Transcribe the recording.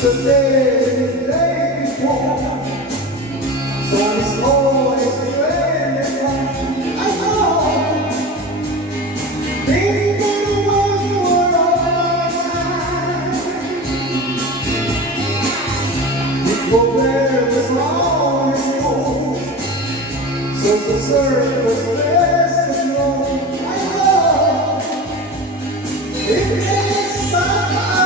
The day before, sun is always raining. I know things don't work for all time. People there as long as you go, so the surface less and long. I know it takes some time.